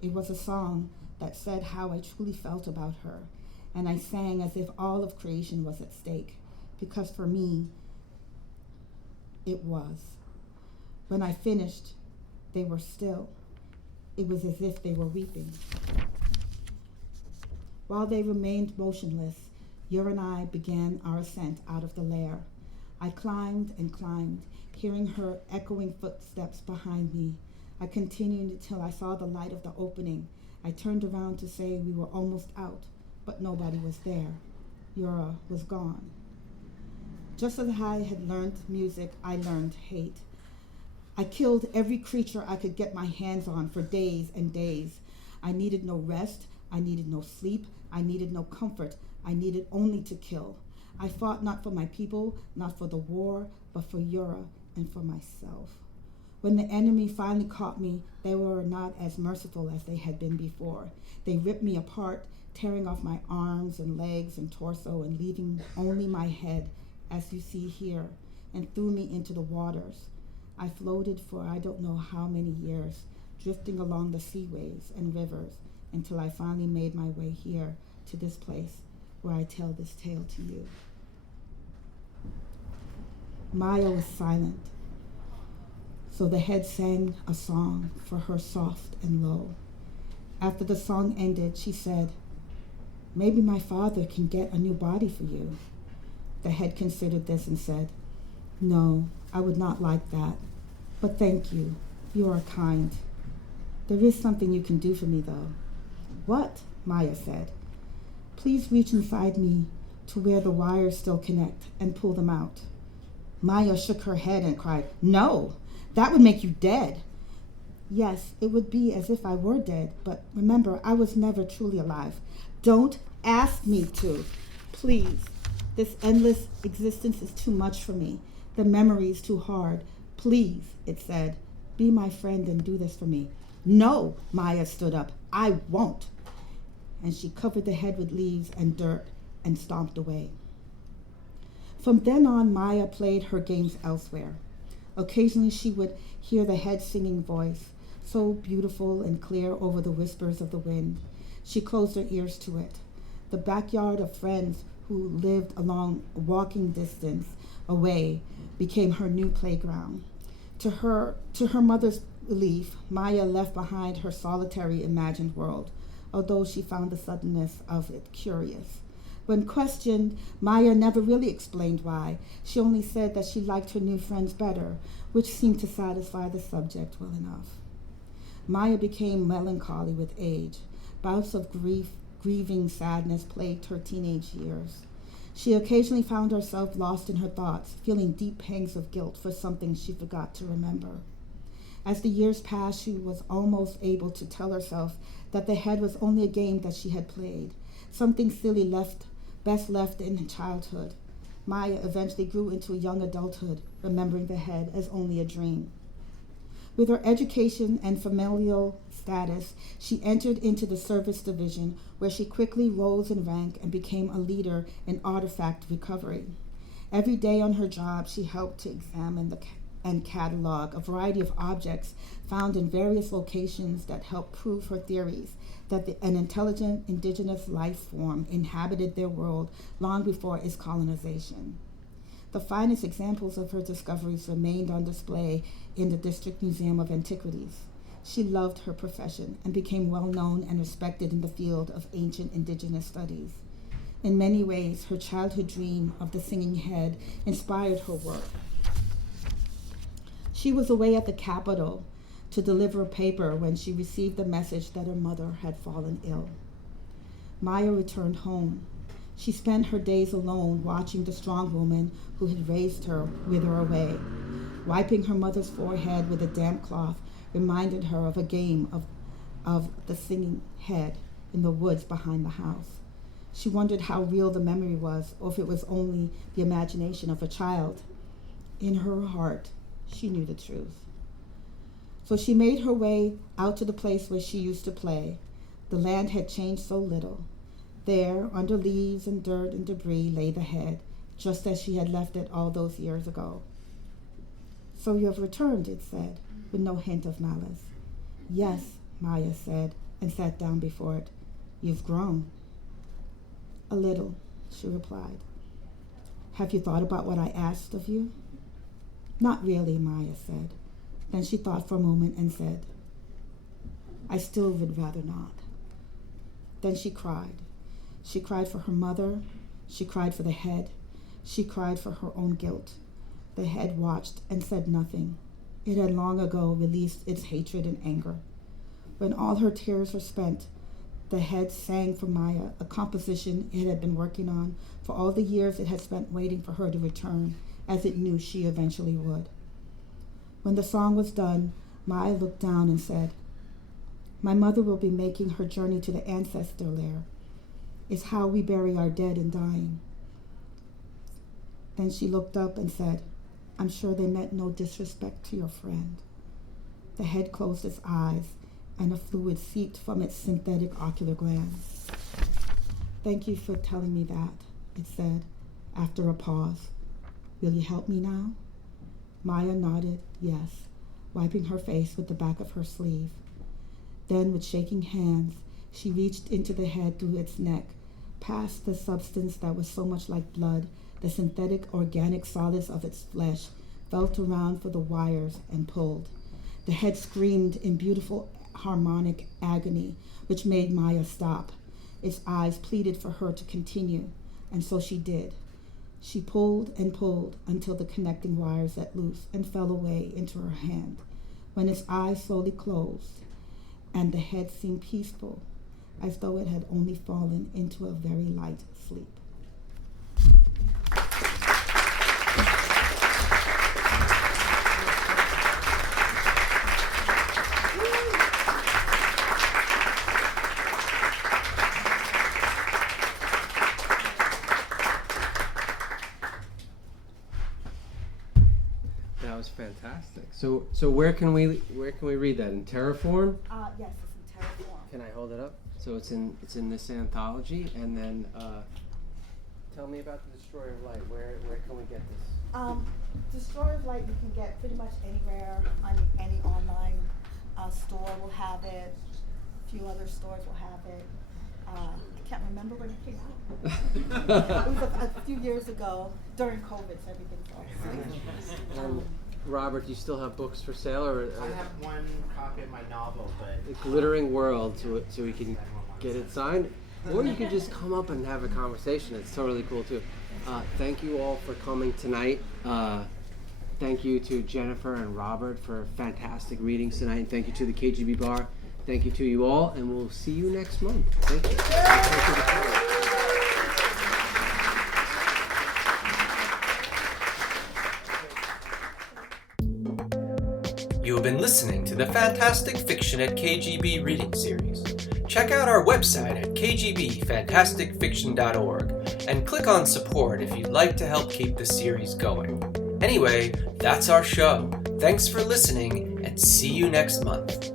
It was a song that said how I truly felt about her, and I sang as if all of creation was at stake, because for me, it was. When I finished, they were still. It was as if they were weeping. While they remained motionless, Yura and I began our ascent out of the lair. I climbed and climbed, hearing her echoing footsteps behind me. I continued until I saw the light of the opening. I turned around to say we were almost out, but nobody was there. Yura was gone. Just as I had learned music, I learned hate. I killed every creature I could get my hands on for days and days. I needed no rest. I needed no sleep. I needed no comfort. I needed only to kill. I fought not for my people, not for the war, but for Yura and for myself. When the enemy finally caught me, they were not as merciful as they had been before. They ripped me apart, tearing off my arms and legs and torso and leaving only my head, as you see here, and threw me into the waters. I floated for I don't know how many years, drifting along the seaways and rivers until I finally made my way here to this place where I tell this tale to you. Maya was silent, so the head sang a song for her soft and low. After the song ended, she said, "Maybe my father can get a new body for you." The head considered this and said, "No, I would not like that. But thank you. You are kind. There is something you can do for me, though." "What?" Maya said. "Please reach inside me to where the wires still connect and pull them out." Maya shook her head and cried, "No, that would make you dead." "Yes, it would be as if I were dead, but remember, I was never truly alive." "Don't ask me to, please. This endless existence is too much for me. The memory is too hard. Please," it said, "be my friend and do this for me." "No," Maya stood up, "I won't." And she covered the head with leaves and dirt and stomped away. From then on, Maya played her games elsewhere. Occasionally she would hear the head singing voice, so beautiful and clear over the whispers of the wind. She closed her ears to it. The backyard of friends who lived along walking distance away became her new playground. To her mother's relief, Maya left behind her solitary imagined world, although she found the suddenness of it curious. When questioned, Maya never really explained why. She only said that she liked her new friends better, which seemed to satisfy the subject well enough. Maya became melancholy with age. Bouts of grieving sadness plagued her teenage years. She occasionally found herself lost in her thoughts, feeling deep pangs of guilt for something she forgot to remember. As the years passed, she was almost able to tell herself that the head was only a game that she had played, something silly best left in childhood. Maya eventually grew into young adulthood, remembering the head as only a dream. With her education and familial status, she entered into the service division, where she quickly rose in rank and became a leader in artifact recovery. Every day on her job, she helped to examine and catalog a variety of objects found in various locations that help prove her theories that an intelligent indigenous life form inhabited their world long before its colonization. The finest examples of her discoveries remained on display in the District Museum of Antiquities. She loved her profession and became well known and respected in the field of ancient indigenous studies. In many ways, her childhood dream of the singing head inspired her work. She was away at the Capitol to deliver a paper when she received the message that her mother had fallen ill. Maya returned home. She spent her days alone watching the strong woman who had raised her wither away. Wiping her mother's forehead with a damp cloth reminded her of a game of the singing head in the woods behind the house. She wondered how real the memory was, or if it was only the imagination of a child. In her heart, she knew the truth. So she made her way out to the place where she used to play. The land had changed so little. There, under leaves and dirt and debris, lay the head, just as she had left it all those years ago. "So you have returned," it said, with no hint of malice. "Yes," Maya said, and sat down before it. "You've grown." "A little," she replied. "Have you thought about what I asked of you?" "Not really," Maya said. Then she thought for a moment and said, "I still would rather not." Then she cried. She cried for her mother. She cried for the head. She cried for her own guilt. The head watched and said nothing. It had long ago released its hatred and anger. When all her tears were spent, the head sang for Maya a composition it had been working on for all the years it had spent waiting for her to return, as it knew she eventually would. When the song was done, Maya looked down and said, "My mother will be making her journey to the ancestor lair. It's how we bury our dead and dying." Then she looked up and said, "I'm sure they meant no disrespect to your friend." The head closed its eyes, and a fluid seeped from its synthetic ocular glands. "Thank you for telling me that," it said, after a pause. "Will you help me now?" Maya nodded yes, wiping her face with the back of her sleeve. Then, with shaking hands, she reached into the head through its neck, past the substance that was so much like blood. The synthetic organic solids of its flesh felt around for the wires and pulled. The head screamed in beautiful harmonic agony, which made Maya stop. Its eyes pleaded for her to continue, and so she did. She pulled and pulled until the connecting wires let loose and fell away into her hand. When its eyes slowly closed, and the head seemed peaceful, as though it had only fallen into a very light sleep. That was fantastic. So where can we read that? In Terraform? Yes, it's in Terraform. Can I hold it up? So it's in this anthology, and then tell me about the Destroyer of Light. Where can we get this? Destroyer of Light you can get pretty much anywhere on any online store will have it. A few other stores will have it. I can't remember when it came out. It was a few years ago during COVID, so everything's all Robert, do you still have books for sale, or I have one copy of my novel, but The Glittering World, so we can get it signed, or you could just come up and have a conversation. It's totally cool too. Thank you all for coming tonight. Thank you to Jennifer and Robert for fantastic readings tonight. And thank you to the KGB Bar. Thank you to you all, and we'll see you next month. Thank you. You have been listening to the Fantastic Fiction at KGB reading series. Check out our website at kgbfantasticfiction.org and click on support if you'd like to help keep the series going. Anyway, that's our show. Thanks for listening, and see you next month.